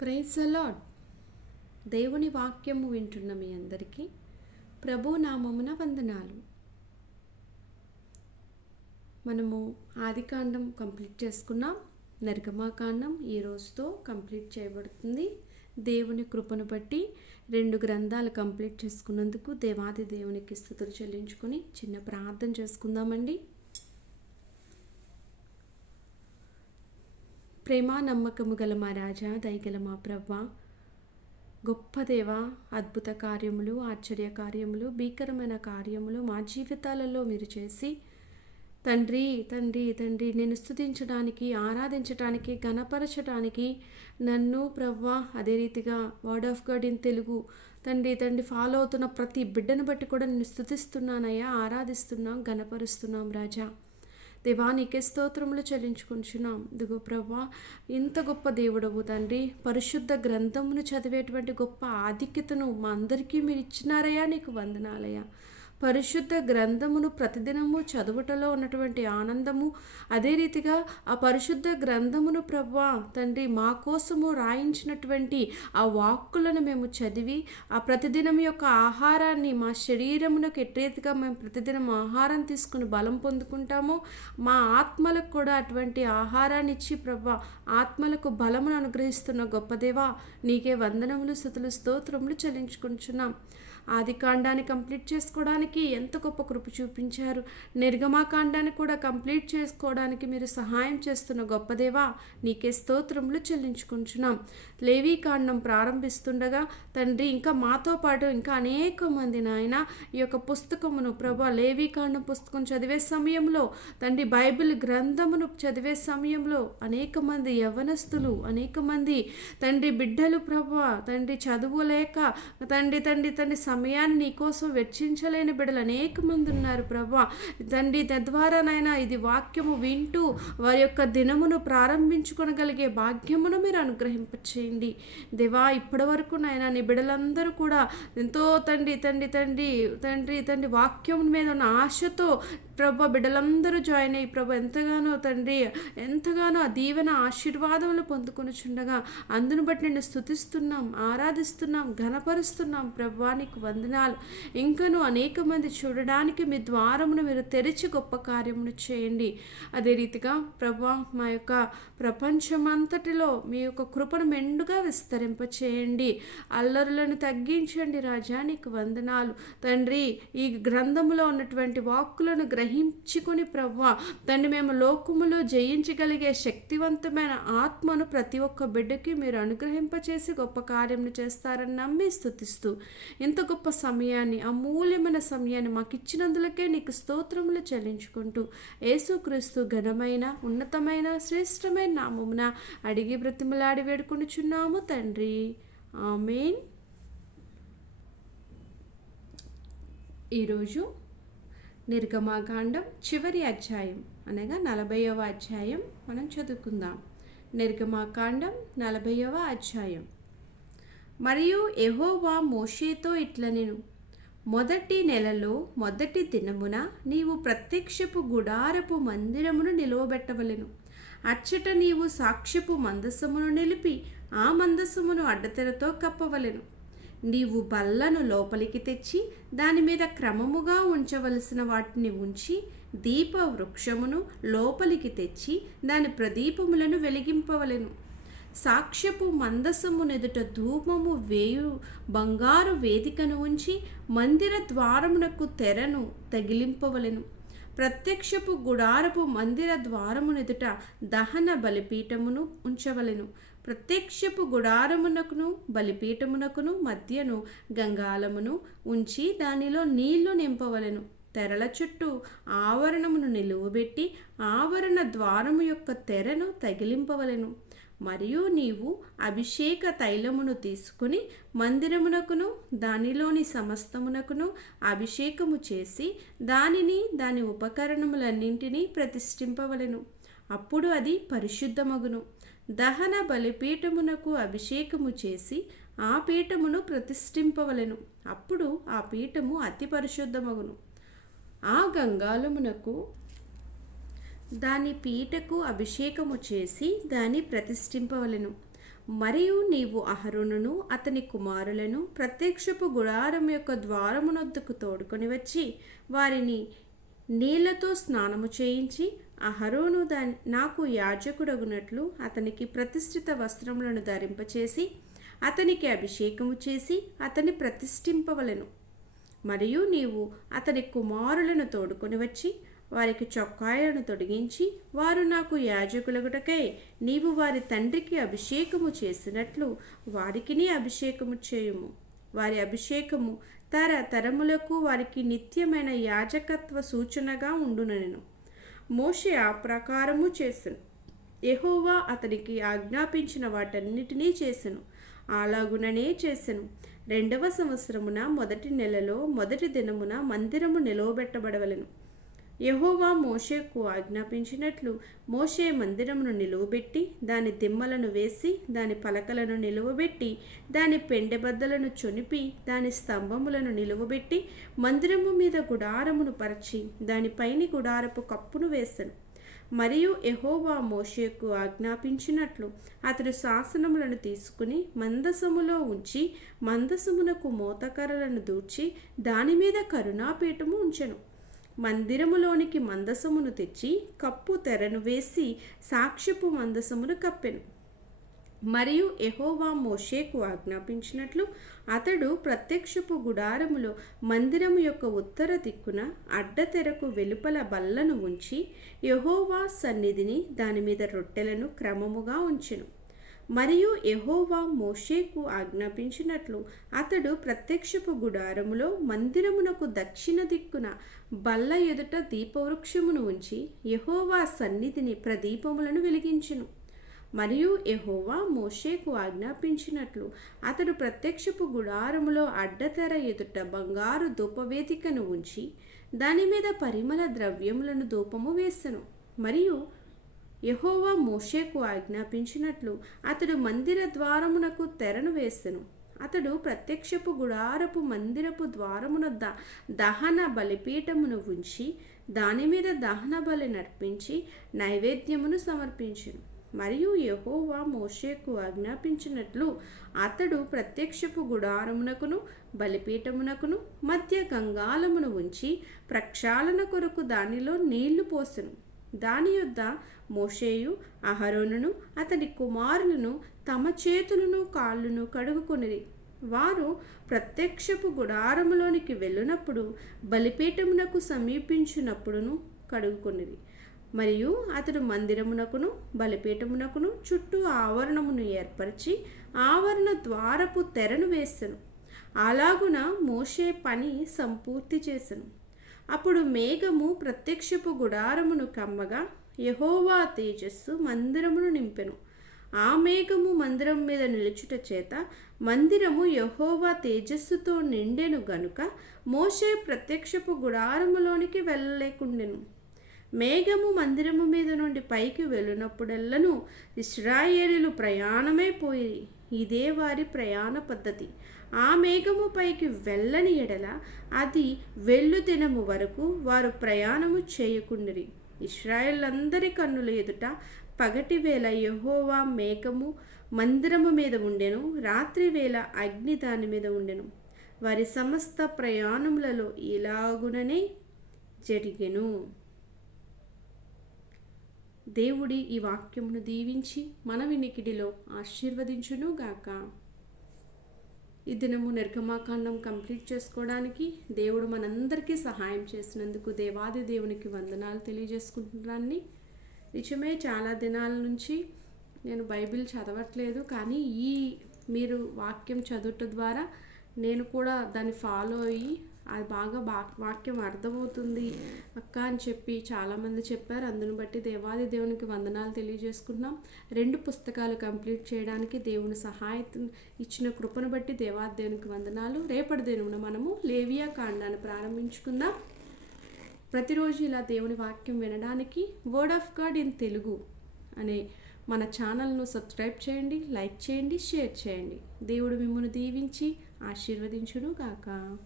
Praise అలాడ్ దేవుని వాక్యము వింటున్న మీ అందరికీ ప్రభు నామమున వందనాలు. మనము ఆదికాండం కంప్లీట్ చేసుకున్నాం. నిర్గమాకాండం ఈ రోజుతో కంప్లీట్ చేయబడుతుంది. దేవుని కృపను బట్టి రెండు గ్రంథాలు కంప్లీట్ చేసుకున్నందుకు దేవాది దేవునికి స్థుతులు చెల్లించుకొని చిన్న ప్రార్థన చేసుకుందామండి. ప్రేమ నమ్మకము గల మా రాజా దయగల మా ప్రవ్వ. గొప్ప దేవ అద్భుత కార్యములు ఆశ్చర్య కార్యములు భీకరమైన కార్యములు మా జీవితాలలో మీరు చేసి తండ్రి తండ్రి తండ్రి నేను స్థుతించడానికి ఆరాధించడానికి గణపరచడానికి నన్ను ప్రవ్వా అదే రీతిగా word of God in Telugu తండ్రి తండ్రి ఫాలో అవుతున్న ప్రతి బిడ్డను బట్టి కూడా నేను స్థుతిస్తున్నానయ్యా ఆరాధిస్తున్నాం గణపరుస్తున్నాం రాజా. దేవా నీకే స్తోత్రములు చెల్లించుకుంటున్నాం దిగో ప్రభా ఇంత గొప్ప దేవుడవు తండ్రి. పరిశుద్ధ గ్రంథమును చదివేటువంటి గొప్ప ఆధిక్యతను మా అందరికీ మీరు ఇచ్చినారయ్యా నీకు వందనాలయ్యా. పరిశుద్ధ గ్రంథమును ప్రతిదినము చదువుటలో ఉన్నటువంటి ఆనందము. అదే రీతిగా ఆ పరిశుద్ధ గ్రంథమును ప్రభా తండ్రి మా కోసము రాయించినటువంటి ఆ వాక్కులను మేము చదివి ఆ ప్రతిదినం యొక్క ఆహారాన్ని మా శరీరమునకు ఎట్రీతిగా మేము ప్రతిదినం ఆహారం తీసుకుని బలం పొందుకుంటామో మా ఆత్మలకు కూడా అటువంటి ఆహారాన్ని ఇచ్చి ప్రభా ఆత్మలకు బలమును అనుగ్రహిస్తున్న గొప్పదేవా నీకే వందనములు స్థుతులు స్తోత్రములు చెల్లించుకుంటున్నాం. ఆది కాండాన్ని కంప్లీట్ చేసుకోవడానికి ఎంత గొప్ప కృప చూపించారు. నిర్గమాకాండాన్ని కూడా కంప్లీట్ చేసుకోవడానికి మీరు సహాయం చేస్తున్న గొప్పదేవా నీకే స్తోత్రములు చెల్లించుకుంటున్నాం. లేవీ కాండం ప్రారంభిస్తుండగా తండ్రి ఇంకా మాతో పాటు ఇంకా అనేక మంది నాయన ఈ యొక్క పుస్తకమును ప్రభా లేవీ కాండం పుస్తకం చదివే సమయంలో తండ్రి బైబిల్ గ్రంథమును చదివే సమయంలో అనేక మంది యవనస్తులు అనేక మంది తండ్రి బిడ్డలు ప్రభా తండ్రి చదువులేక తండ్రి తండ్రి తండ్రి సమయాన్ని నీకోసం వెచ్చించలేని బిడ్డలు అనేక మంది ఉన్నారు ప్రభా. తండ్రి తద్వారా నాయన ఇది వాక్యము వింటూ వారి యొక్క దినమును ప్రారంభించుకొనగలిగే భాగ్యమును మీరు అనుగ్రహింపచేయండి. దేవా ఇప్పటి వరకు నాయన నీ బిడ్డలందరూ కూడా ఎంతో తండ్రి తండ్రి తండ్రి తండ్రి తండ్రి వాక్యం మీద ఉన్న ఆశతో ప్రభ బిడ్డలందరూ జాయిన్ అయ్యి ప్రభ ఎంతగానో తండ్రి ఎంతగానో ఆ దీవెన ఆశీర్వాదములు పొందుకొనిచుండగా అందును బట్టి నేను స్థుతిస్తున్నాం ఆరాధిస్తున్నాం ఘనపరుస్తున్నాం. ప్రభా నీకు వందనాలు. ఇంకనూ అనేక అనేకమంది చూడడానికి మీ ద్వారమును మీరు తెరిచి గొప్ప కార్యమును చేయండి. అదే రీతిగా ప్రభా మా యొక్క ప్రపంచమంతటిలో మీ యొక్క కృపను మెండుగా విస్తరింప చేయండి అల్లరులను తగ్గించండి రాజా నీకు వందనాలు. తండ్రి ఈ గ్రంథములో ఉన్నటువంటి వాక్కులను గ్రహించుకొని ప్రవ్వా తండ్రి మేము లోకములో జయించగలిగే శక్తివంతమైన ఆత్మను ప్రతి ఒక్క బిడ్డకి మీరు అనుగ్రహింపచేసి గొప్ప కార్యములు చేస్తారని నమ్మి స్థుతిస్తూ ఇంత గొప్ప సమయాన్ని అమూల్యమైన సమయాన్ని మాకు ఇచ్చినందులకే నీకు స్తోత్రములు చెల్లించుకుంటూ యేసుక్రీస్తు ఘనమైన ఉన్నతమైన శ్రేష్టమైన నామమున అడిగి బ్రతిమలాడి వేడుకొనుచున్నాము తండ్రి. ఆమెన్. ఈరోజు నిర్గమాకాండం చివరి అధ్యాయం అనగా నలభైవ అధ్యాయం మనం చదువుకుందాం. నిర్గమాకాండం నలభైవ అధ్యాయం. మరియు ఎహోవా మోషేతో ఇట్లనెను మొదటి నెలలో మొదటి దినమున నీవు ప్రత్యక్షపు గుడారపు మందిరమును నిలువబెట్టవలెను. అచ్చట నీవు సాక్ష్యపు మందసమును నిలిపి ఆ మందసమును అడ్డతెరతో కప్పవలెను. నీవు బల్లను లోపలికి తెచ్చి దాని మీద క్రమముగా ఉంచవలసిన వాటిని ఉంచి దీప వృక్షమును లోపలికి తెచ్చి దాని ప్రదీపములను వెలిగింపవలెను. సాక్ష్యపు మందసమునెదుట ధూమము వేయు బంగారు వేదికను ఉంచి మందిర ద్వారమునకు తెరను తగిలింపవలెను. ప్రత్యక్షపు గుడారపు మందిర ద్వారమునెదుట దహన బలిపీఠమును ఉంచవలెను. ప్రత్యక్షపు గుడారమునకును బలిపీఠమునకును మధ్యను గంగాలమును ఉంచి దానిలో నీళ్ళు నింపవలెను. తెరల చుట్టూ ఆవరణమును నిలువబెట్టి ఆవరణ ద్వారము యొక్క తెరను తగిలింపవలెను. మరియు నీవు అభిషేక తైలమును తీసుకుని మందిరమునకును దానిలోని సమస్తమునకును అభిషేకము చేసి దానిని దాని ఉపకరణములన్నింటినీ ప్రతిష్ఠింపవలను. అప్పుడు అది పరిశుద్ధమగును. దహన బలిపీఠమునకు అభిషేకము చేసి ఆ పీఠమును ప్రతిష్ఠింపవలెను. అప్పుడు ఆ పీఠము అతి పరిశుద్ధమగును. ఆ గంగాలమునకు దాని పీటకు అభిషేకము చేసి దాన్ని ప్రతిష్ఠింపవలెను. మరియు నీవు అహరుణును అతని కుమారులను ప్రత్యక్షపు గుడారం యొక్క ద్వారమునొద్దకు తోడుకొని వచ్చి వారిని నీళ్ళతో స్నానము చేయించి అహరోను దాని నాకు యాజకుడగునట్లు అతనికి ప్రతిష్ఠిత వస్త్రములను ధరింపచేసి అతనికి అభిషేకము చేసి అతని ప్రతిష్ఠింపవలెను. మరియు నీవు అతని కుమారులను తోడుకొని వచ్చి వారికి చొక్కాయలను తొడిగించి వారు నాకు యాజకులగుటకై నీవు వారి తండ్రికి అభిషేకము చేసినట్లు వారికిని అభిషేకము చేయుము. వారి అభిషేకము తర తరములకు వారికి నిత్యమైన యాజకత్వ సూచనగా ఉండునెను మోషే ఆ ప్రకారము చేసెను. ఎహోవా అతనికి ఆజ్ఞాపించిన వాటన్నిటినీ చేసెను. అలాగుననే చేసెను. రెండవ సంవత్సరమున మొదటి నెలలో మొదటి దినమున మందిరము నిలవబెట్టబడవలెను. యహోవా మోషేకు ఆజ్ఞాపించినట్లు మోషే మందిరమును నిలువబెట్టి దాని దిమ్మలను వేసి దాని పలకలను నిలువబెట్టి దాని పెండెబద్దలను చొనిపి దాని స్తంభములను నిలువబెట్టి మందిరము మీద గుడారమును పరచి దానిపైని గుడారపు కప్పును వేసెను. మరియు ఎహోవా మోషేకు ఆజ్ఞాపించినట్లు అతడు శాసనములను తీసుకుని మందసములో ఉంచి మందసమునకు మోతకర్రలను దూర్చి దాని మీద కరుణాపీఠము ఉంచెను. మందిరములోనికి మందసమును తెచ్చి కప్పు తెరను వేసి సాక్ష్యపు మందసమును కప్పెను. మరియు ఎహోవా మోషేకు ఆజ్ఞాపించినట్లు అతడు ప్రత్యక్షపు గుడారములో మందిరము యొక్క ఉత్తర దిక్కున అడ్డతెరకు వెలుపల బల్లను ఉంచి యహోవా సన్నిధిని దాని మీద రొట్టెలను క్రమముగా ఉంచెను. మరియు యహోవా మోషేకు ఆజ్ఞాపించినట్లు అతడు ప్రత్యక్షపు గుడారములో మందిరమునకు దక్షిణ దిక్కున బల్ల ఎదుట దీపవృక్షమును ఉంచి యహోవా సన్నిధిని ప్రదీపములను వెలిగించెను. మరియు ఎహోవా మోషేకు ఆజ్ఞాపించినట్లు అతడు ప్రత్యక్షపు గుడారములో అడ్డతెర ఎదుట బంగారు ధూపవేదికను ఉంచి దాని మీద పరిమళ ద్రవ్యములను ధూపము వేసెను. మరియు యహోవా మోషేకు ఆజ్ఞాపించినట్లు అతడు మందిర ద్వారమునకు తెరను వేసెను. అతడు ప్రత్యక్షపు గుడారపు మందిరపు ద్వారమున ద దహన బలిపీఠమును ఉంచి దాని మీద దహన బలి నర్పించి నైవేద్యమును సమర్పించను. మరియు యహోవా మోషేకు ఆజ్ఞాపించినట్లు అతడు ప్రత్యక్షపు గుడారమునకును బలిపీఠమునకును మధ్య గంగాలమును ఉంచి ప్రక్షాళన కొరకు దానిలో నీళ్ళు పోసెను. దాని యొద్ద మోషేయు అహరోనును అతని కుమారులను తమ చేతులను కాళ్ళను కడుగుకొనిరి. వారు ప్రత్యక్షపు గుడారములోనికి వెళ్ళినప్పుడు బలిపీఠమునకు సమీపించినప్పుడును కడుగుకొనిది మరియు అతడు మందిరమునకును బలిపీఠమునకును చుట్టూ ఆవరణమును ఏర్పరిచి ఆవరణ ద్వారపు తెరను వేసెను. అలాగున మోషే పని సంపూర్తి చేసెను. అప్పుడు మేఘము ప్రత్యక్షపు గుడారమును కమ్మగా యహోవా తేజస్సు మందిరమును నింపెను. ఆ మేఘము మందిరం మీద నిలుచుట చేత మందిరము యహోవా తేజస్సుతో నిండెను గనుక మోషే ప్రత్యక్షపు గుడారములోనికి వెళ్ళలేకుండెను. మేఘము మందిరము మీద నుండి పైకి వెళ్ళినప్పుడెల్లను ఇస్రాయేలీలు ప్రయాణమైపోయి ఇదే వారి ప్రయాణ పద్ధతి. ఆ మేఘము పైకి వెళ్ళని ఎడల అది వెళ్ళు దినము వరకు వారు ప్రయాణము చేయకుండిరి ఇస్రాయేళ్ళందరి కన్నుల ఎదుట పగటి వేళ యహోవా మేఘము మందిరము మీద ఉండెను రాత్రి వేళ అగ్ని దాని మీద ఉండెను. వారి సమస్త ప్రయాణములలో ఇలాగుననే జరిగెను. దేవుడి ఈ వాక్యమును దీవించి మన వినికిడిలో ఆశీర్వదించును గాక ఈ దినము నిర్గమాకాండం కంప్లీట్ చేసుకోవడానికి దేవుడు మనందరికీ సహాయం చేసినందుకు దేవాది దేవునికి వందనాలు తెలియజేసుకుంటున్నాన్ని నిజమే చాలా దినాల నుంచి నేను బైబిల్ చదవట్లేదు కానీ ఈ మీరు వాక్యం చదువుట ద్వారా నేను కూడా దాన్ని ఫాలో అయ్యి అది బాగా బా వాక్యం అర్థమవుతుంది. అక్క అని చెప్పి చాలామంది చెప్పారు. అందును బట్టి దేవాది దేవునికి వందనాలు తెలియజేసుకున్నాం రెండు పుస్తకాలు కంప్లీట్ చేయడానికి దేవుని సహాయం ఇచ్చిన కృపను బట్టి దేవాది దేవునికి వందనాలు. రేపటి దినమున మనము లేవియా కాండాన్ని ప్రారంభించుకుందాం. ప్రతిరోజు ఇలా దేవుని వాక్యం వినడానికి word of God in Telugu అనే మన ఛానల్ను సబ్స్క్రైబ్ చేయండి లైక్ చేయండి షేర్ చేయండి. దేవుడు మిమ్మల్ని దీవించి ఆశీర్వదించును గాక